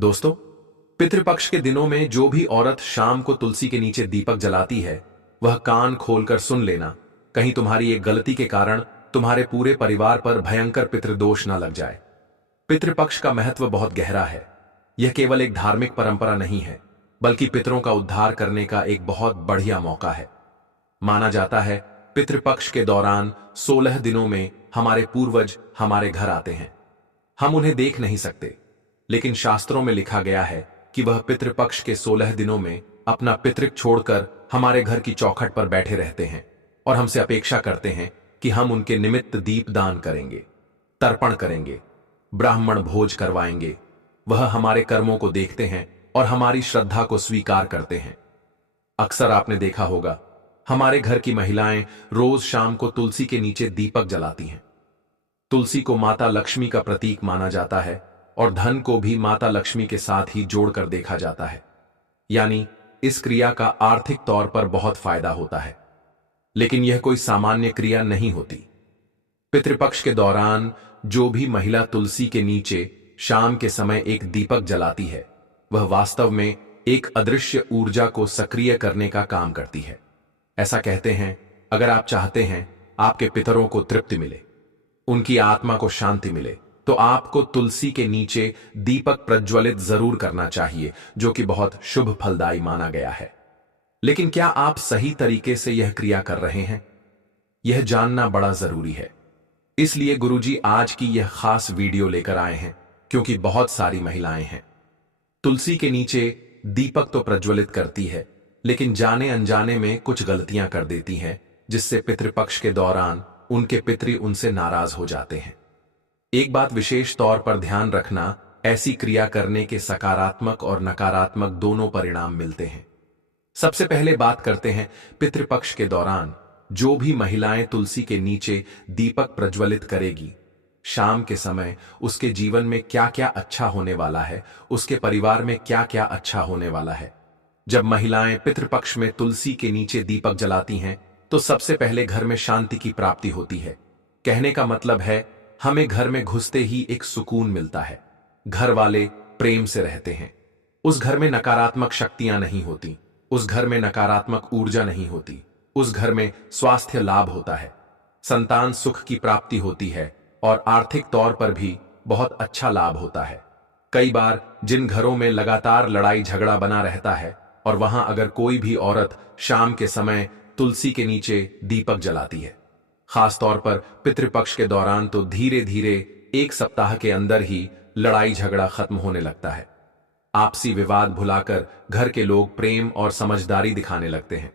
दोस्तों, पितृपक्ष के दिनों में जो भी औरत शाम को तुलसी के नीचे दीपक जलाती है, वह कान खोलकर सुन लेना। कहीं तुम्हारी एक गलती के कारण तुम्हारे पूरे परिवार पर भयंकर पितृदोष न लग जाए। पितृपक्ष का महत्व बहुत गहरा है। यह केवल एक धार्मिक परंपरा नहीं है, बल्कि पितरों का उद्धार करने का एक बहुत बढ़िया मौका है। माना जाता है, पितृपक्ष के दौरान 16 दिनों में हमारे पूर्वज हमारे घर आते हैं। हम उन्हें देख नहीं सकते, लेकिन शास्त्रों में लिखा गया है कि वह पितृपक्ष के 16 दिनों में अपना पितृक छोड़कर हमारे घर की चौखट पर बैठे रहते हैं और हमसे अपेक्षा करते हैं कि हम उनके निमित्त दीपदान करेंगे, तर्पण करेंगे, ब्राह्मण भोज करवाएंगे। वह हमारे कर्मों को देखते हैं और हमारी श्रद्धा को स्वीकार करते हैं। अक्सर आपने देखा होगा, हमारे घर की महिलाएं रोज शाम को तुलसी के नीचे दीपक जलाती हैं। तुलसी को माता लक्ष्मी का प्रतीक माना जाता है और धन को भी माता लक्ष्मी के साथ ही जोड़कर देखा जाता है। यानी इस क्रिया का आर्थिक तौर पर बहुत फायदा होता है। लेकिन यह कोई सामान्य क्रिया नहीं होती। पितृपक्ष के दौरान जो भी महिला तुलसी के नीचे शाम के समय एक दीपक जलाती है, वह वास्तव में एक अदृश्य ऊर्जा को सक्रिय करने का काम करती है। ऐसा कहते हैं, अगर आप चाहते हैं आपके पितरों को तृप्ति मिले, उनकी आत्मा को शांति मिले, तो आपको तुलसी के नीचे दीपक प्रज्वलित जरूर करना चाहिए, जो कि बहुत शुभ फलदायी माना गया है। लेकिन क्या आप सही तरीके से यह क्रिया कर रहे हैं? यह जानना बड़ा जरूरी है। इसलिए गुरुजी आज की यह खास वीडियो लेकर आए हैं, क्योंकि बहुत सारी महिलाएं हैं तुलसी के नीचे दीपक तो प्रज्वलित करती है, लेकिन जाने अनजाने में कुछ गलतियां कर देती हैं, जिससे पितृपक्ष के दौरान उनके पितृ उनसे नाराज हो जाते हैं। एक बात विशेष तौर पर ध्यान रखना, ऐसी क्रिया करने के सकारात्मक और नकारात्मक दोनों परिणाम मिलते हैं। सबसे पहले बात करते हैं पितृपक्ष के दौरान जो भी महिलाएं तुलसी के नीचे दीपक प्रज्वलित करेगी, शाम के समय उसके जीवन में क्या क्या अच्छा होने वाला है, उसके परिवार में क्या क्या अच्छा होने वाला है। जब महिलाएं पितृपक्ष में तुलसी के नीचे दीपक जलाती हैं, तो सबसे पहले घर में शांति की प्राप्ति होती है। कहने का मतलब है, हमें घर में घुसते ही एक सुकून मिलता है। घर वाले प्रेम से रहते हैं। उस घर में नकारात्मक शक्तियां नहीं होती, उस घर में नकारात्मक ऊर्जा नहीं होती। उस घर में स्वास्थ्य लाभ होता है, संतान सुख की प्राप्ति होती है और आर्थिक तौर पर भी बहुत अच्छा लाभ होता है। कई बार जिन घरों में लगातार लड़ाई झगड़ा बना रहता है, और वहां अगर कोई भी औरत शाम के समय तुलसी के नीचे दीपक जलाती है, खासतौर पर पितृपक्ष के दौरान, तो धीरे धीरे 1 सप्ताह के अंदर ही लड़ाई झगड़ा खत्म होने लगता है। आपसी विवाद भुलाकर घर के लोग प्रेम और समझदारी दिखाने लगते हैं।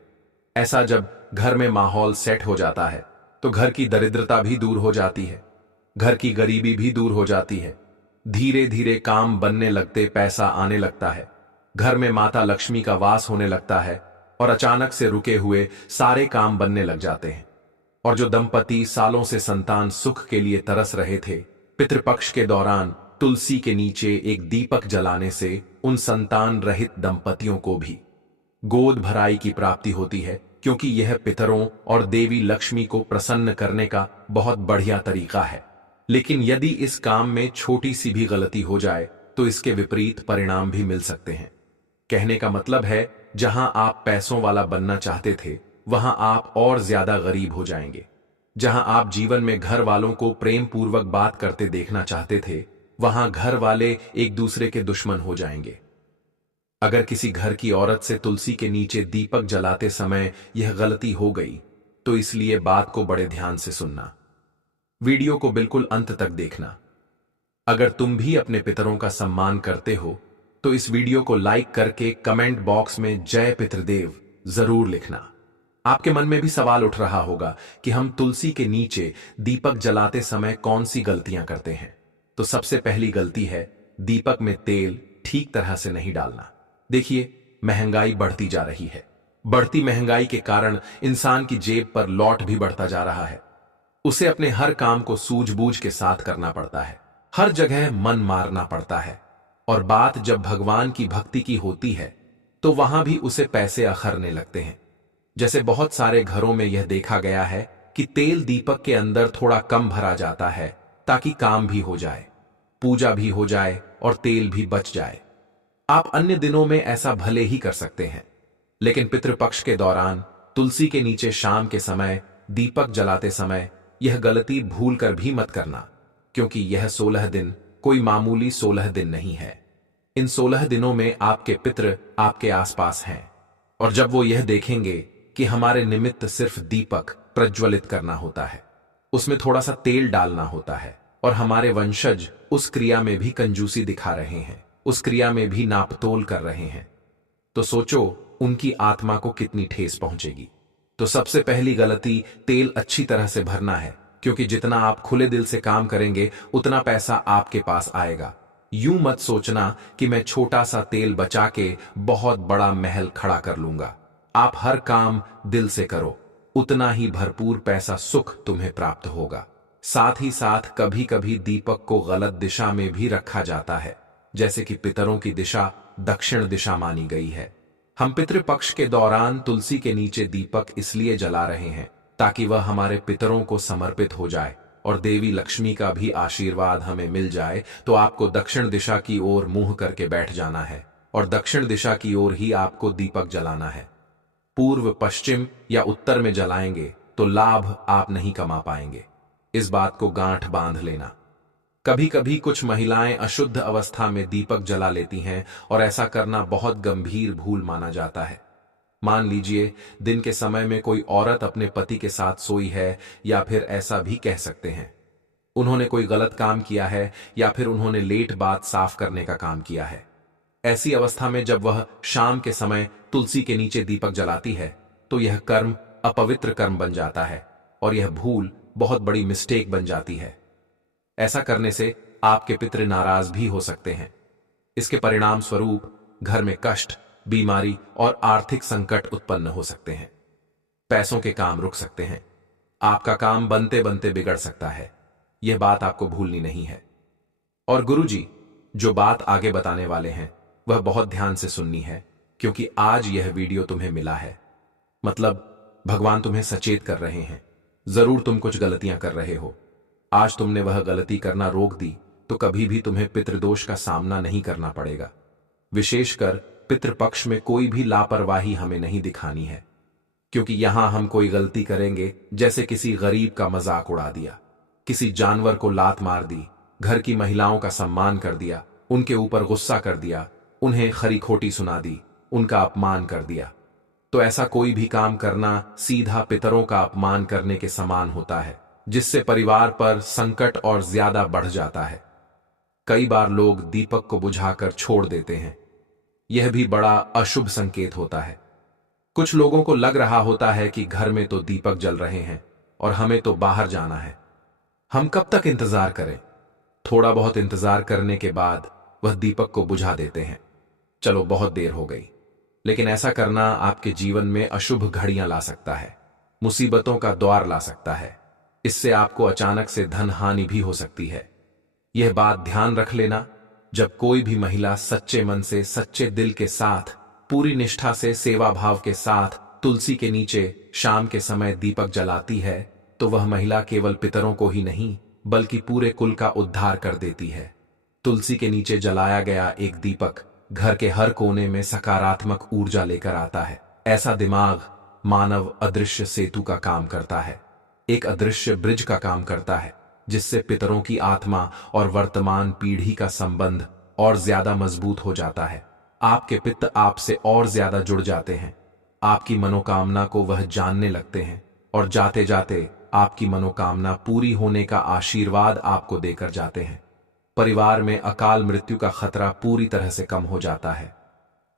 ऐसा जब घर में माहौल सेट हो जाता है, तो घर की दरिद्रता भी दूर हो जाती है, घर की गरीबी भी दूर हो जाती है। धीरे धीरे काम बनने लगते, पैसा आने लगता है, घर में माता लक्ष्मी का वास होने लगता है और अचानक से रुके हुए सारे काम बनने लग जाते हैं। और जो दंपति सालों से संतान सुख के लिए तरस रहे थे, पितृपक्ष के दौरान तुलसी के नीचे एक दीपक जलाने से उन संतान रहित दंपतियों को भी गोद भराई की प्राप्ति होती है, क्योंकि यह पितरों और देवी लक्ष्मी को प्रसन्न करने का बहुत बढ़िया तरीका है। लेकिन यदि इस काम में छोटी सी भी गलती हो जाए, तो इसके विपरीत परिणाम भी मिल सकते हैं। कहने का मतलब है, जहां आप पैसों वाला बनना चाहते थे, वहां आप और ज्यादा गरीब हो जाएंगे। जहां आप जीवन में घर वालों को प्रेम पूर्वक बात करते देखना चाहते थे, वहां घर वाले एक दूसरे के दुश्मन हो जाएंगे। अगर किसी घर की औरत से तुलसी के नीचे दीपक जलाते समय यह गलती हो गई, तो इसलिए बात को बड़े ध्यान से सुनना। वीडियो को बिल्कुल अंत तक देखना। अगर तुम भी अपने पितरों का सम्मान करते हो, तो इस वीडियो को लाइक करके कमेंट बॉक्स में जय पितृदेव जरूर लिखना। आपके मन में भी सवाल उठ रहा होगा कि हम तुलसी के नीचे दीपक जलाते समय कौन सी गलतियां करते हैं। तो सबसे पहली गलती है, दीपक में तेल ठीक तरह से नहीं डालना। देखिए, महंगाई बढ़ती जा रही है। बढ़ती महंगाई के कारण इंसान की जेब पर लॉट भी बढ़ता जा रहा है। उसे अपने हर काम को सूझबूझ के साथ करना पड़ता है, हर जगह मन मारना पड़ता है। और बात जब भगवान की भक्ति की होती है, तो वहां भी उसे पैसे अखरने लगते हैं। जैसे बहुत सारे घरों में यह देखा गया है कि तेल दीपक के अंदर थोड़ा कम भरा जाता है, ताकि काम भी हो जाए, पूजा भी हो जाए और तेल भी बच जाए। आप अन्य दिनों में ऐसा भले ही कर सकते हैं, लेकिन पितृपक्ष के दौरान तुलसी के नीचे शाम के समय दीपक जलाते समय यह गलती भूल कर भी मत करना, क्योंकि यह 16 दिन कोई मामूली 16 दिन नहीं है। इन 16 दिनों में आपके पितृ आपके आसपास हैं, और जब वो यह देखेंगे कि हमारे निमित्त सिर्फ दीपक प्रज्वलित करना होता है, उसमें थोड़ा सा तेल डालना होता है, और हमारे वंशज उस क्रिया में भी कंजूसी दिखा रहे हैं, उस क्रिया में भी नापतोल कर रहे हैं, तो सोचो उनकी आत्मा को कितनी ठेस पहुंचेगी। तो सबसे पहली गलती तेल अच्छी तरह से भरना है, क्योंकि जितना आप खुले दिल से काम करेंगे उतना पैसा आपके पास आएगा। यूं मत सोचना कि मैं छोटा सा तेल बचा के बहुत बड़ा महल खड़ा कर लूंगा। आप हर काम दिल से करो, उतना ही भरपूर पैसा सुख तुम्हें प्राप्त होगा। साथ ही साथ कभी कभी दीपक को गलत दिशा में भी रखा जाता है, जैसे कि पितरों की दिशा दक्षिण दिशा मानी गई है। हम पितृपक्ष के दौरान तुलसी के नीचे दीपक इसलिए जला रहे हैं ताकि वह हमारे पितरों को समर्पित हो जाए और देवी लक्ष्मी का भी आशीर्वाद हमें मिल जाए। तो आपको दक्षिण दिशा की ओर मुंह करके बैठ जाना है और दक्षिण दिशा की ओर ही आपको दीपक जलाना है। पूर्व, पश्चिम या उत्तर में जलाएंगे तो लाभ आप नहीं कमा पाएंगे। इस बात को गांठ बांध लेना। कभी कभी कुछ महिलाएं अशुद्ध अवस्था में दीपक जला लेती हैं और ऐसा करना बहुत गंभीर भूल माना जाता है। मान लीजिए दिन के समय में कोई औरत अपने पति के साथ सोई है, या फिर ऐसा भी कह सकते हैं उन्होंने कोई गलत काम किया है, या फिर उन्होंने लेट बात साफ करने का काम किया है। ऐसी अवस्था में जब वह शाम के समय तुलसी के नीचे दीपक जलाती है तो यह कर्म अपवित्र कर्म बन जाता है और यह भूल बहुत बड़ी मिस्टेक बन जाती है। ऐसा करने से आपके पितृ नाराज भी हो सकते हैं। इसके परिणाम स्वरूप घर में कष्ट, बीमारी और आर्थिक संकट उत्पन्न हो सकते हैं। पैसों के काम रुक सकते हैं। आपका काम बनते बनते बिगड़ सकता है। यह बात आपको भूलनी नहीं है। और गुरुजी जो बात आगे बताने वाले हैं वह बहुत ध्यान से सुननी है, क्योंकि आज यह वीडियो तुम्हें मिला है, मतलब भगवान तुम्हें सचेत कर रहे हैं। जरूर तुम कुछ गलतियां कर रहे हो। आज तुमने वह गलती करना रोक दी तो कभी भी तुम्हें पितृदोष का सामना नहीं करना पड़ेगा। विशेषकर पितृपक्ष में कोई भी लापरवाही हमें नहीं दिखानी है, क्योंकि यहां हम कोई गलती करेंगे जैसे किसी गरीब का मजाक उड़ा दिया, किसी जानवर को लात मार दी, घर की महिलाओं का सम्मान कर दिया, उनके ऊपर गुस्सा कर दिया, उन्हें खरी खोटी सुना दी, उनका अपमान कर दिया, तो ऐसा कोई भी काम करना सीधा पितरों का अपमान करने के समान होता है, जिससे परिवार पर संकट और ज्यादा बढ़ जाता है। कई बार लोग दीपक को बुझाकर छोड़ देते हैं। यह भी बड़ा अशुभ संकेत होता है। कुछ लोगों को लग रहा होता है कि घर में तो दीपक जल रहे हैं और हमें तो बाहर जाना है। हम कब तक इंतजार करें? थोड़ा बहुत इंतजार करने के बाद वह दीपक को बुझा देते हैं। चलो बहुत देर हो गई, लेकिन ऐसा करना आपके जीवन में अशुभ घड़ियां ला सकता है, मुसीबतों का द्वार ला सकता है। इससे आपको अचानक से धन हानि भी हो सकती है। यह बात ध्यान रख लेना, जब कोई भी महिला सच्चे मन से, सच्चे दिल के साथ, पूरी निष्ठा से, सेवा भाव के साथ तुलसी के नीचे शाम के समय दीपक जलाती है तो वह महिला केवल पितरों को ही नहीं बल्कि पूरे कुल का उद्धार कर देती है। तुलसी के नीचे जलाया गया एक दीपक घर के हर कोने में सकारात्मक ऊर्जा लेकर आता है। ऐसा दिमाग मानव अदृश्य सेतु का काम करता है, एक अदृश्य ब्रिज का काम करता है, जिससे पितरों की आत्मा और वर्तमान पीढ़ी का संबंध और ज्यादा मजबूत हो जाता है। आपके पितर आपसे और ज्यादा जुड़ जाते हैं। आपकी मनोकामना को वह जानने लगते हैं और जाते जाते आपकी मनोकामना पूरी होने का आशीर्वाद आपको देकर जाते हैं। परिवार में अकाल मृत्यु का खतरा पूरी तरह से कम हो जाता है।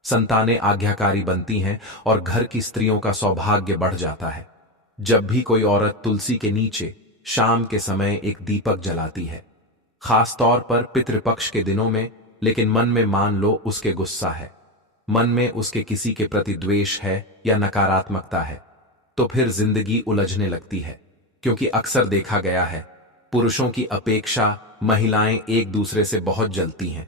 संतानें आज्ञाकारी बनती हैं और घर की स्त्रियों का सौभाग्य बढ़ जाता है। जब भी कोई औरत तुलसी के नीचे शाम के समय एक दीपक जलाती है, खास तौर पर पितृपक्ष के दिनों में, लेकिन मन में मान लो उसके गुस्सा है, मन में उसके किसी के प्रति द्वेष है या नकारात्मकता है, तो फिर जिंदगी उलझने लगती है। क्योंकि अक्सर देखा गया है पुरुषों की अपेक्षा महिलाएं एक दूसरे से बहुत जलती हैं।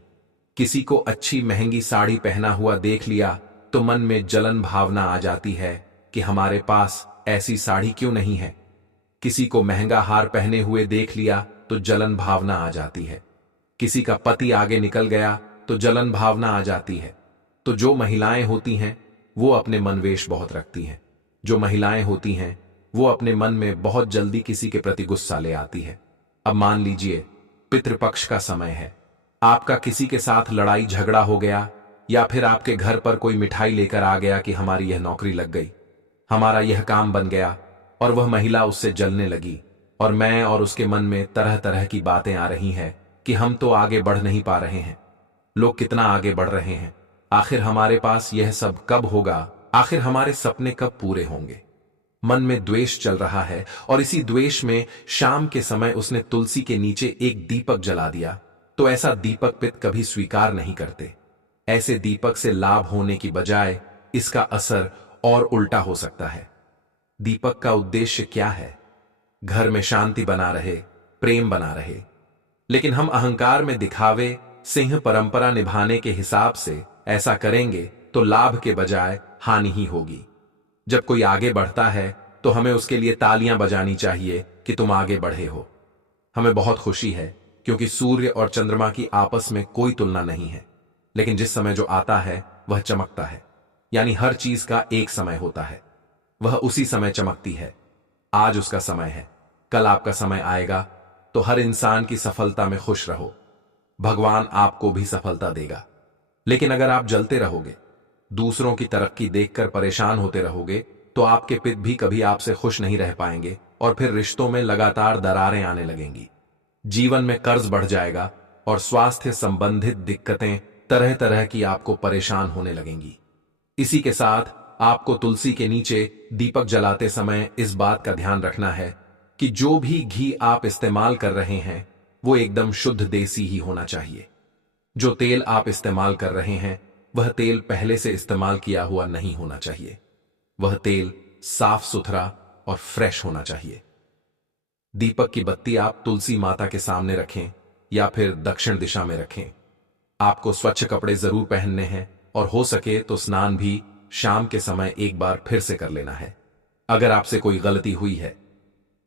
किसी को अच्छी महंगी साड़ी पहना हुआ देख लिया तो मन में जलन भावना आ जाती है कि हमारे पास ऐसी साड़ी क्यों नहीं है। किसी को महंगा हार पहने हुए देख लिया तो जलन भावना आ जाती है। किसी का पति आगे निकल गया तो जलन भावना आ जाती है। तो जो महिलाएं होती हैं वो अपने मनवेश बहुत रखती हैं। जो महिलाएं होती हैं वो अपने मन में बहुत जल्दी किसी के प्रति गुस्सा ले आती है। अब मान लीजिए पितृपक्ष का समय है, आपका किसी के साथ लड़ाई झगड़ा हो गया, या फिर आपके घर पर कोई मिठाई लेकर आ गया कि हमारी यह नौकरी लग गई, हमारा यह काम बन गया, और वह महिला उससे जलने लगी, और मैं और उसके मन में तरह तरह की बातें आ रही हैं कि हम तो आगे बढ़ नहीं पा रहे हैं, लोग कितना आगे बढ़ रहे हैं, आखिर हमारे पास यह सब कब होगा, आखिर हमारे सपने कब पूरे होंगे। मन में द्वेष चल रहा है, और इसी द्वेष में शाम के समय उसने तुलसी के नीचे एक दीपक जला दिया। तो ऐसा दीपक पिता कभी स्वीकार नहीं करते। ऐसे दीपक से लाभ होने की बजाय इसका असर और उल्टा हो सकता है। दीपक का उद्देश्य क्या है? घर में शांति बना रहे, प्रेम बना रहे, लेकिन हम अहंकार में दिखावे, सिंह परंपरा निभाने के हिसाब से ऐसा करेंगे तो लाभ के बजाय हानि ही होगी। जब कोई आगे बढ़ता है तो हमें उसके लिए तालियां बजानी चाहिए कि तुम आगे बढ़े हो। हमें बहुत खुशी है क्योंकि सूर्य और चंद्रमा की आपस में कोई तुलना नहीं है, लेकिन जिस समय जो आता है वह चमकता है। यानी हर चीज का एक समय होता है, वह उसी समय चमकती है। आज उसका समय है, कल आपका समय आएगा। तो हर इंसान की सफलता में खुश रहो, भगवान आपको भी सफलता देगा। लेकिन अगर आप जलते रहोगे, दूसरों की तरक्की देखकर परेशान होते रहोगे, तो आपके पिता भी कभी आपसे खुश नहीं रह पाएंगे, और फिर रिश्तों में लगातार दरारें आने लगेंगी। जीवन में कर्ज बढ़ जाएगा, और स्वास्थ्य संबंधित दिक्कतें तरह तरह की आपको परेशान होने लगेंगी। इसी के साथ आपको तुलसी के नीचे दीपक जलाते समय इस बात का ध्यान रखना है कि जो भी घी आप इस्तेमाल कर रहे हैं वो एकदम शुद्ध देसी ही होना चाहिए। जो तेल आप इस्तेमाल कर रहे हैं वह तेल पहले से इस्तेमाल किया हुआ नहीं होना चाहिए। वह तेल साफ सुथरा और फ्रेश होना चाहिए। दीपक की बत्ती आप तुलसी माता के सामने रखें या फिर दक्षिण दिशा में रखें। आपको स्वच्छ कपड़े जरूर पहनने हैं, और हो सके तो स्नान भी शाम के समय एक बार फिर से कर लेना है। अगर आपसे कोई गलती हुई है,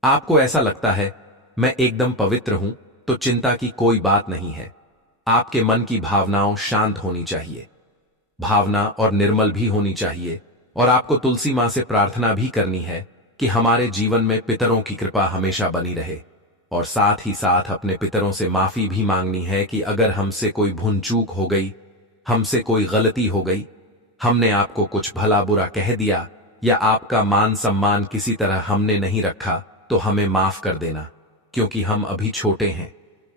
आपको ऐसा लगता है मैं एकदम पवित्र हूं, तो चिंता की कोई बात नहीं है। आपके मन की भावनाओं शांत होनी चाहिए, भावना और निर्मल भी होनी चाहिए, और आपको तुलसी मां से प्रार्थना भी करनी है कि हमारे जीवन में पितरों की कृपा हमेशा बनी रहे, और साथ ही साथ अपने पितरों से माफी भी मांगनी है कि अगर हमसे कोई भूल चूक हो गई, हमसे कोई गलती हो गई, हमने आपको कुछ भला बुरा कह दिया, या आपका मान सम्मान किसी तरह हमने नहीं रखा, तो हमें माफ कर देना, क्योंकि हम अभी छोटे हैं।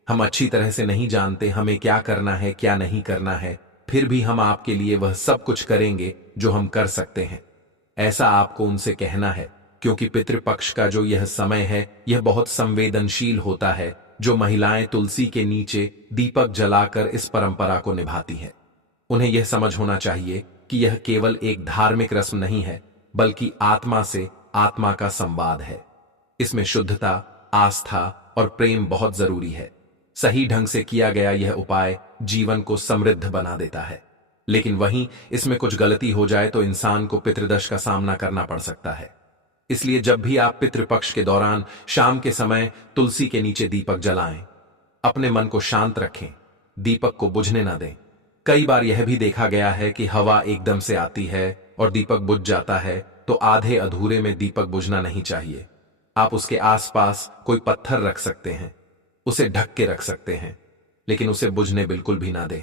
हम अच्छी तरह से नहीं जानते हमें क्या करना है क्या नहीं करना है, फिर भी हम आपके लिए वह सब कुछ करेंगे जो हम कर सकते हैं। ऐसा आपको उनसे कहना है, क्योंकि पितृपक्ष का जो यह समय है यह बहुत संवेदनशील होता है। जो महिलाएं तुलसी के नीचे दीपक जलाकर इस परंपरा को निभाती हैं, उन्हें यह समझ होना चाहिए कि यह केवल एक धार्मिक रस्म नहीं है, बल्कि आत्मा से आत्मा का संवाद है। इसमें शुद्धता, आस्था और प्रेम बहुत जरूरी है। सही ढंग से किया गया यह उपाय जीवन को समृद्ध बना देता है, लेकिन वहीं इसमें कुछ गलती हो जाए तो इंसान को पितृदोष का सामना करना पड़ सकता है। इसलिए जब भी आप पितृपक्ष के दौरान शाम के समय तुलसी के नीचे दीपक जलाएं, अपने मन को शांत रखें, दीपक को बुझने न दें। कई बार यह भी देखा गया है कि हवा एकदम से आती है और दीपक बुझ जाता है, तो आधे अधूरे में दीपक बुझना नहीं चाहिए। आप उसके आसपास कोई पत्थर रख सकते हैं, उसे ढक के रख सकते हैं, लेकिन उसे बुझने बिल्कुल भी ना दें।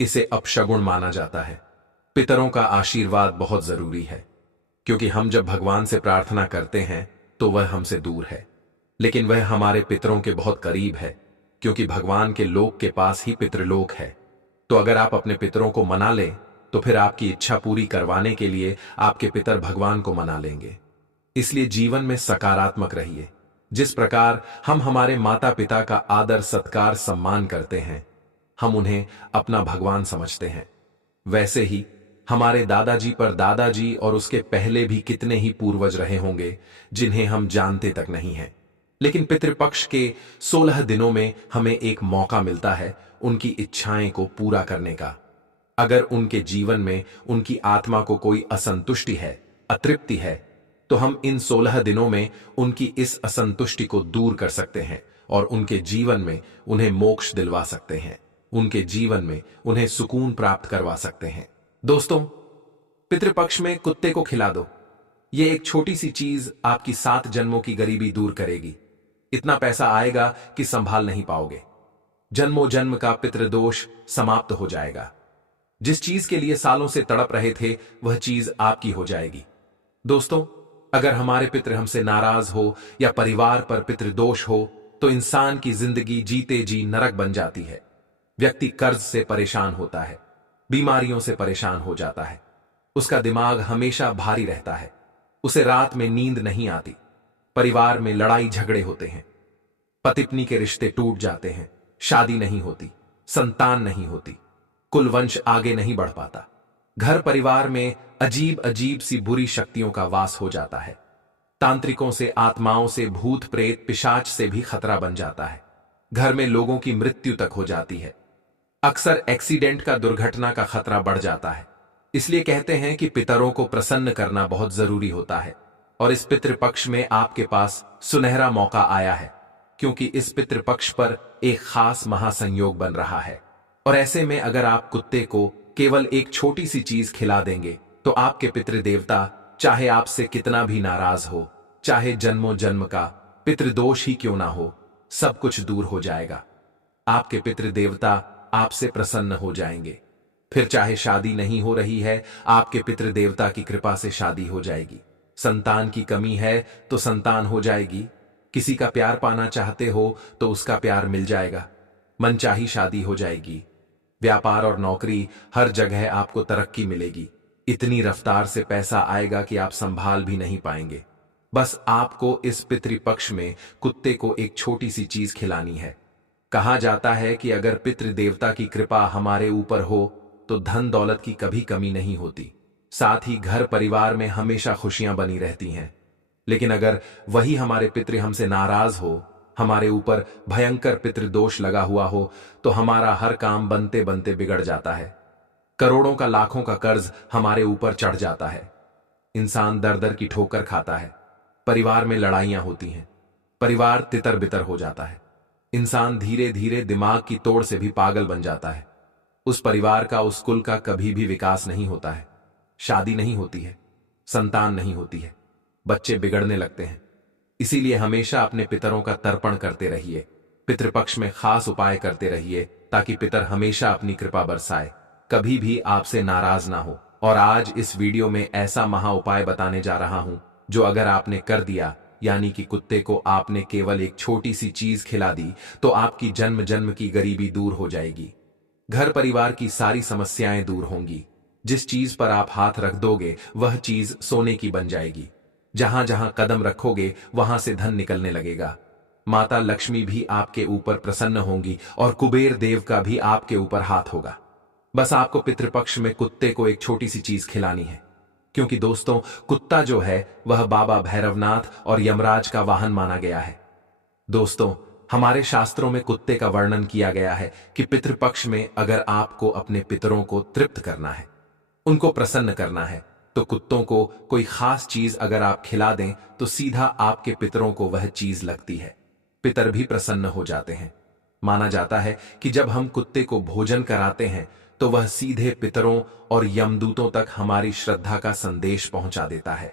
इसे अपशगुन माना जाता है। पितरों का आशीर्वाद बहुत जरूरी है, क्योंकि हम जब भगवान से प्रार्थना करते हैं तो वह हमसे दूर है, लेकिन वह हमारे पितरों के बहुत करीब है, क्योंकि भगवान के लोक के पास ही पितृलोक है। तो अगर आप अपने पितरों को मना लें तो फिर आपकी इच्छा पूरी करवाने के लिए आपके पितर भगवान को मना लेंगे। इसलिए जीवन में सकारात्मक रहिए। जिस प्रकार हम हमारे माता पिता का आदर सत्कार सम्मान करते हैं, हम उन्हें अपना भगवान समझते हैं, वैसे ही हमारे दादाजी पर दादाजी और उसके पहले भी कितने ही पूर्वज रहे होंगे जिन्हें हम जानते तक नहीं हैं। लेकिन पितृपक्ष के 16 दिनों में हमें एक मौका मिलता है उनकी इच्छाएं को पूरा करने का। अगर उनके जीवन में उनकी आत्मा को कोई असंतुष्टि है, अतृप्ति है, तो हम इन 16 दिनों में उनकी इस असंतुष्टि को दूर कर सकते हैं और उनके जीवन में उन्हें मोक्ष दिलवा सकते हैं। उनके जीवन में उन्हें सुकून प्राप्त करवा सकते हैं। दोस्तों, पितृपक्ष में कुत्ते को खिला दो। ये एक छोटी सी चीज आपकी 7 जन्मों की गरीबी दूर करेगी। इतना पैसा आएगा कि संभाल नहीं पाओगे। जन्मों जन्म का पितृदोष समाप्त हो जाएगा। जिस चीज के लिए सालों से तड़प रहे थे वह चीज आपकी हो जाएगी। दोस्तों, अगर हमारे पितृ हमसे नाराज हो या परिवार पर पितृदोष हो तो इंसान की जिंदगी जीते जी नरक बन जाती है। व्यक्ति कर्ज से परेशान होता है, बीमारियों से परेशान हो जाता है, उसका दिमाग हमेशा भारी रहता है, उसे रात में नींद नहीं आती, परिवार में लड़ाई झगड़े होते हैं, पति पत्नी के रिश्ते टूट जाते हैं, शादी नहीं होती, संतान नहीं होती, कुल वंश आगे नहीं बढ़ पाता, घर परिवार में अजीब अजीब सी बुरी शक्तियों का वास हो जाता है, तांत्रिकों से, आत्माओं से, भूत प्रेत पिशाच से भी खतरा बन जाता है, घर में लोगों की मृत्यु तक हो जाती है, अक्सर एक्सीडेंट का, दुर्घटना का खतरा बढ़ जाता है। इसलिए कहते हैं कि पितरों को प्रसन्न करना बहुत जरूरी होता है। और इस पितृपक्ष में आपके पास सुनहरा मौका आया है, क्योंकि इस पितृपक्ष पर एक खास महासंयोग बन रहा है। और ऐसे में अगर आप कुत्ते को केवल एक छोटी सी चीज खिला देंगे तो आपके पितृदेवता चाहे आपसे कितना भी नाराज हो, चाहे जन्मों जन्म का पितृदोष ही क्यों ना हो, सब कुछ दूर हो जाएगा। आपके पितृदेवता आपसे प्रसन्न हो जाएंगे। फिर चाहे शादी नहीं हो रही है, आपके पितृदेवता की कृपा से शादी हो जाएगी। संतान की कमी है तो संतान हो जाएगी। किसी का प्यार पाना चाहते हो तो उसका प्यार मिल जाएगा। मनचाही शादी हो जाएगी। व्यापार और नौकरी, हर जगह आपको तरक्की मिलेगी। इतनी रफ्तार से पैसा आएगा कि आप संभाल भी नहीं पाएंगे। बस आपको इस पितृपक्ष में कुत्ते को एक छोटी सी चीज खिलानी है। कहा जाता है कि अगर पितृदेवता की कृपा हमारे ऊपर हो तो धन दौलत की कभी कमी नहीं होती, साथ ही घर परिवार में हमेशा खुशियां बनी रहती हैं। लेकिन अगर वही हमारे पितृ हमसे नाराज हो, हमारे ऊपर भयंकर पितृदोष लगा हुआ हो, तो हमारा हर काम बनते बनते बिगड़ जाता है। करोड़ों का, लाखों का कर्ज हमारे ऊपर चढ़ जाता है। इंसान दर दर की ठोकर खाता है। परिवार में लड़ाइयां होती हैं। परिवार तितर बितर हो जाता है। इंसान धीरे धीरे दिमाग की तोड़ से भी पागल बन जाता है। उस परिवार का, उस कुल का कभी भी विकास नहीं होता है। शादी नहीं होती है, संतान नहीं होती है, बच्चे बिगड़ने लगते हैं। इसीलिए हमेशा अपने पितरों का तर्पण करते रहिए। पितृपक्ष में खास उपाय करते रहिए ताकि पितर हमेशा अपनी कृपा बरसाए, कभी भी आपसे नाराज ना हो। और आज इस वीडियो में ऐसा महा उपाय बताने जा रहा हूं जो अगर आपने कर दिया, यानी कि कुत्ते को आपने केवल एक छोटी सी चीज खिला दी, तो आपकी जन्म जन्म की गरीबी दूर हो जाएगी। घर परिवार की सारी समस्याएं दूर होंगी। जिस चीज पर आप हाथ रख दोगे वह चीज सोने की बन जाएगी। जहां जहां कदम रखोगे वहां से धन निकलने लगेगा। माता लक्ष्मी भी आपके ऊपर प्रसन्न होंगी और कुबेर देव का भी आपके ऊपर हाथ होगा। बस आपको पितृपक्ष में कुत्ते को एक छोटी सी चीज खिलानी है, क्योंकि दोस्तों, कुत्ता जो है वह बाबा भैरवनाथ और यमराज का वाहन माना गया है। दोस्तों, हमारे शास्त्रों में कुत्ते का वर्णन किया गया है कि पितृपक्ष में अगर आपको अपने पितरों को तृप्त करना है, उनको प्रसन्न करना है, तो कुत्तों को कोई खास चीज अगर आप खिला दें तो सीधा आपके पितरों को वह चीज लगती है। पितर भी प्रसन्न हो जाते हैं। माना जाता है कि जब हम कुत्ते को भोजन कराते हैं तो वह सीधे पितरों और यमदूतों तक हमारी श्रद्धा का संदेश पहुंचा देता है।